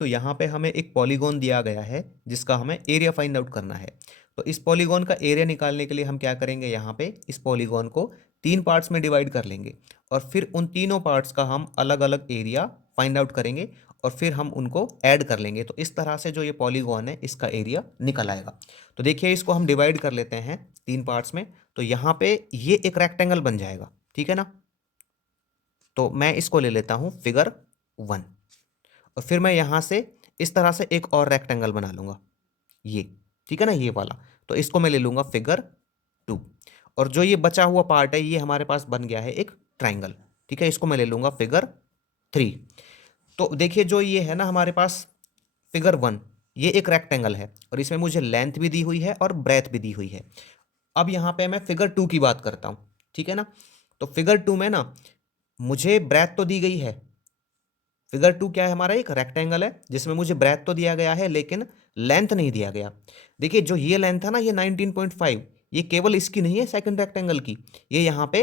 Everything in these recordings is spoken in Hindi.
तो यहाँ पे हमें एक पॉलीगॉन दिया गया है जिसका हमें एरिया फाइंड आउट करना है। तो इस पॉलीगॉन का एरिया निकालने के लिए हम क्या करेंगे, यहाँ पे इस पॉलीगॉन को 3 पार्ट्स में डिवाइड कर लेंगे और फिर उन तीनों पार्ट्स का हम अलग अलग एरिया फाइंड आउट करेंगे और फिर हम उनको ऐड कर लेंगे। तो इस तरह से जो ये पॉलीगॉन है इसका एरिया निकल आएगा। तो देखिए इसको हम डिवाइड कर लेते हैं 3 पार्ट्स में। तो यहाँ पे ये एक रेक्टेंगल बन जाएगा, ठीक है ना। तो मैं इसको ले लेता हूँ फिगर 1 और फिर मैं यहाँ से इस तरह से एक और रेक्टेंगल बना लूंगा, ये, ठीक है ना, ये वाला। तो इसको मैं ले लूंगा फिगर 2 और जो ये बचा हुआ पार्ट है ये हमारे पास बन गया है एक ट्राइंगल, ठीक है। इसको मैं ले लूंगा फिगर 3। तो देखिए जो ये है ना हमारे पास फिगर 1, ये एक रेक्टेंगल है और इसमें मुझे लेंथ भी दी हुई है और ब्रेथ भी दी हुई है। अब यहाँ पे मैं फिगर 2 की बात करता हूँ, ठीक है ना। तो फिगर 2 में ना मुझे ब्रेथ तो दी गई है। फिगर 2 क्या है, हमारा एक रेक्टेंगल है जिसमें मुझे ब्रेथ तो दिया गया है लेकिन लेंथ नहीं दिया गया। देखिए जो ये लेंथ है ना, ये 19.5, ये केवल इसकी नहीं है, सेकंड रेक्टेंगल की। ये यहाँ पे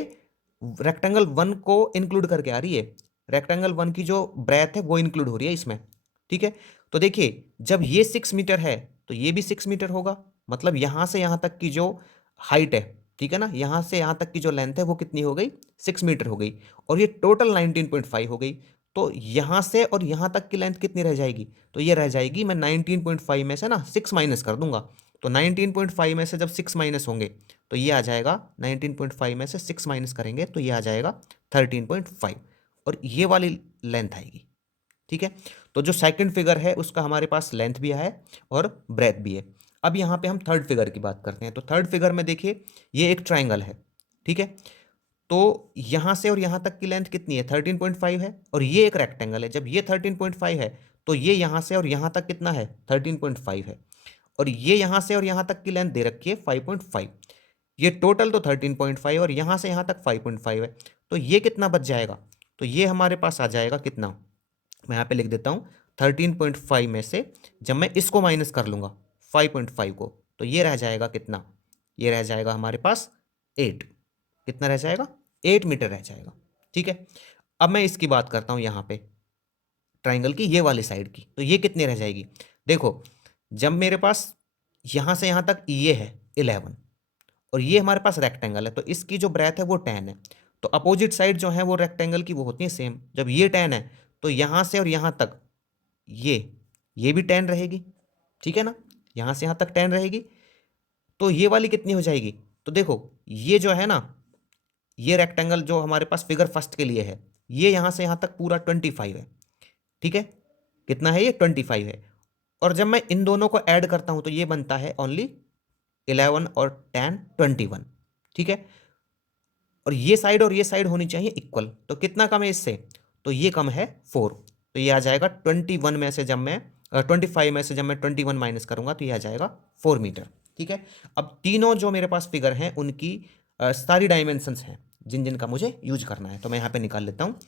रेक्टेंगल 1 को इंक्लूड करके आ रही है। रेक्टेंगल 1 की जो ब्रेथ है वो इंक्लूड हो रही है इसमें, ठीक है। तो देखिए जब ये 6 मीटर है तो ये भी 6 मीटर होगा। मतलब यहाँ से यहाँ तक की जो हाइट है, ठीक है ना, यहाँ से यहाँ तक की जो लेंथ है वो कितनी हो गई, 6 मीटर हो गई। और ये टोटल 19.5 हो गई। तो यहाँ से और यहाँ तक की लेंथ कितनी रह जाएगी, तो ये रह जाएगी, मैं 19.5 में से ना 6 माइनस कर दूंगा। तो 19.5 में से जब 6 माइनस होंगे तो ये आ जाएगा, 19.5 में से 6 माइनस करेंगे तो ये आ जाएगा 13.5 और ये वाली लेंथ आएगी, ठीक है। तो जो सेकंड फिगर है उसका हमारे पास लेंथ भी है और ब्रेथ भी है। अब यहाँ पे हम थर्ड फिगर की बात करते हैं। तो थर्ड फिगर में देखिए ये एक ट्राइंगल है, ठीक है। तो यहां से और यहां तक की लेंथ कितनी है, 13.5 है और ये एक रेक्टेंगल है। जब ये 13.5 है तो ये यहां से और यहां तक कितना है, 13.5 है। और ये यहां से और यहां तक की लेंथ दे रखी है 5.5। ये टोटल तो 13.5 और यहां से यहां तक 5.5 है। तो ये कितना बच जाएगा, तो ये हमारे पास आ जाएगा कितना, मैं यहाँ पे लिख देता हूँ 13.5 में से जब मैं इसको माइनस कर लूंगा 5.5 को, तो ये रह जाएगा कितना, ये रह जाएगा हमारे पास 8। कितना रह जाएगा, 8 मीटर रह जाएगा, ठीक है। अब मैं इसकी बात करता हूँ यहाँ पे ट्राइंगल की ये वाली साइड की, तो ये कितनी रह जाएगी। देखो जब मेरे पास यहाँ से यहाँ तक ये है 11 और ये हमारे पास रेक्टेंगल है तो इसकी जो ब्रेथ है वो 10 है। तो अपोजिट साइड जो है वो रेक्टेंगल की वो होती है सेम। जब ये 10 है तो यहाँ से और यहाँ तक ये भी 10 रहेगी, ठीक है ना, यहाँ से यहाँ तक 10 रहेगी। तो ये वाली कितनी हो जाएगी, तो देखो ये जो है ना, ये रेक्टेंगल जो हमारे पास फिगर फर्स्ट के लिए है, ये यहाँ से यहाँ तक पूरा 25 है, ठीक है। कितना है ये, 25 है। और जब मैं इन दोनों को ऐड करता हूं तो ये बनता है ओनली 11 और 10 21, ठीक है। और ये साइड होनी चाहिए इक्वल। तो कितना कम है इससे, तो ये कम है 4। तो ये आ जाएगा 21 में से जब मैं 25 में से जब मैं 21 माइनस करूंगा तो ये आ जाएगा 4 मीटर, ठीक है। अब तीनों जो मेरे पास फिगर हैं उनकी सारी डायमेंशंस हैं जिन जिन का मुझे यूज करना है। तो मैं यहाँ पे निकाल लेता हूँ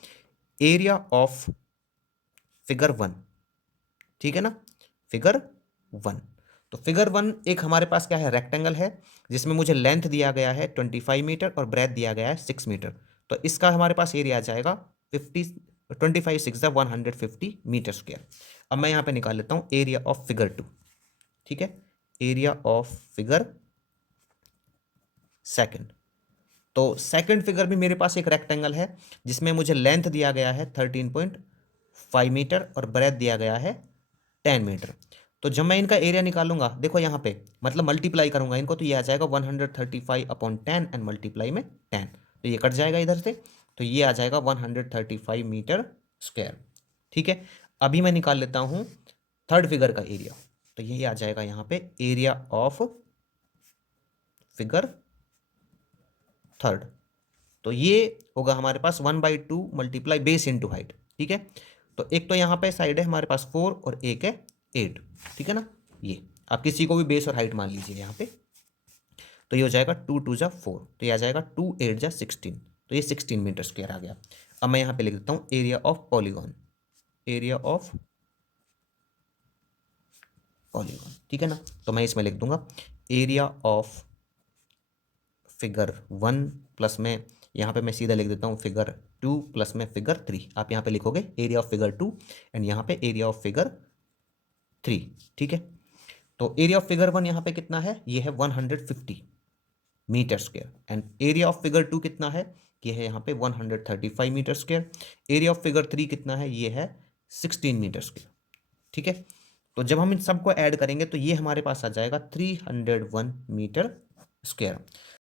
एरिया ऑफ फिगर 1, ठीक है ना, फिगर 1। तो फिगर 1 एक हमारे पास क्या है, रेक्टेंगल है जिसमें मुझे लेंथ दिया गया है 25 मीटर और ब्रेथ दिया गया है 6 मीटर। तो इसका हमारे पास एरिया आ जाएगा 150 अब मैं यहाँ पे निकाल लेता हूँ एरिया ऑफ फिगर 2, ठीक है, एरिया ऑफ फिगर सेकंड। तो सेकंड फिगर भी मेरे पास एक रेक्टेंगल है जिसमें मुझे लेंथ दिया गया है 13.5 मीटर और ब्रेथ दिया गया है 10 मीटर। तो जब मैं इनका एरिया निकालूंगा, देखो यहाँ पे मतलब मल्टीप्लाई करूंगा इनको, तो ये आ जाएगा 135/10 एंड मल्टीप्लाई में 10। तो ये कट जाएगा इधर से, तो ये आ जाएगा 135 मीटर स्क्वायर, ठीक है। अभी मैं निकाल लेता हूँ थर्ड फिगर का एरिया। तो ये आ जाएगा यहाँ पे एरिया ऑफ फिगर थर्ड। तो ये होगा हमारे पास 1/2 मल्टीप्लाई बेस इंटू हाइट, ठीक है। तो एक तो यहाँ पे साइड है हमारे पास 4 और एक है 8, ठीक है ना। ये आप किसी को भी बेस और हाइट मान लीजिए यहाँ पे। तो ये हो जाएगा 2 2 जा 4, तो ये आ जाएगा 2 8 जा 16। तो ये 16 मीटर स्क्वायर आ गया। अब मैं यहाँ पे लिख देता हूँ area of polygon, area of polygon, ठीक है ना। तो मैं इसमें लिख दूंगा एरिया ऑफ फिगर 1 प्लस में यहाँ पे मैं सीधा लिख देता हूँ फिगर 2 प्लस में फिगर 3। आप यहाँ पे लिखोगे एरिया ऑफ फिगर 2 एंड यहाँ पे एरिया ऑफ फिगर 3। ठीक है, तो एरिया ऑफ फिगर 1 यहाँ पे कितना है, ये है 150 metre square, and area of figure 2 कितना है, ये है यहाँ पे 135 metre square. Area of figure 3 कितना है, ये है 16 मीटर स्क्वायर। ठीक है, तो जब हम इन सबको ऐड करेंगे तो ये हमारे पास आ जाएगा 301 मीटर स्क्वायर।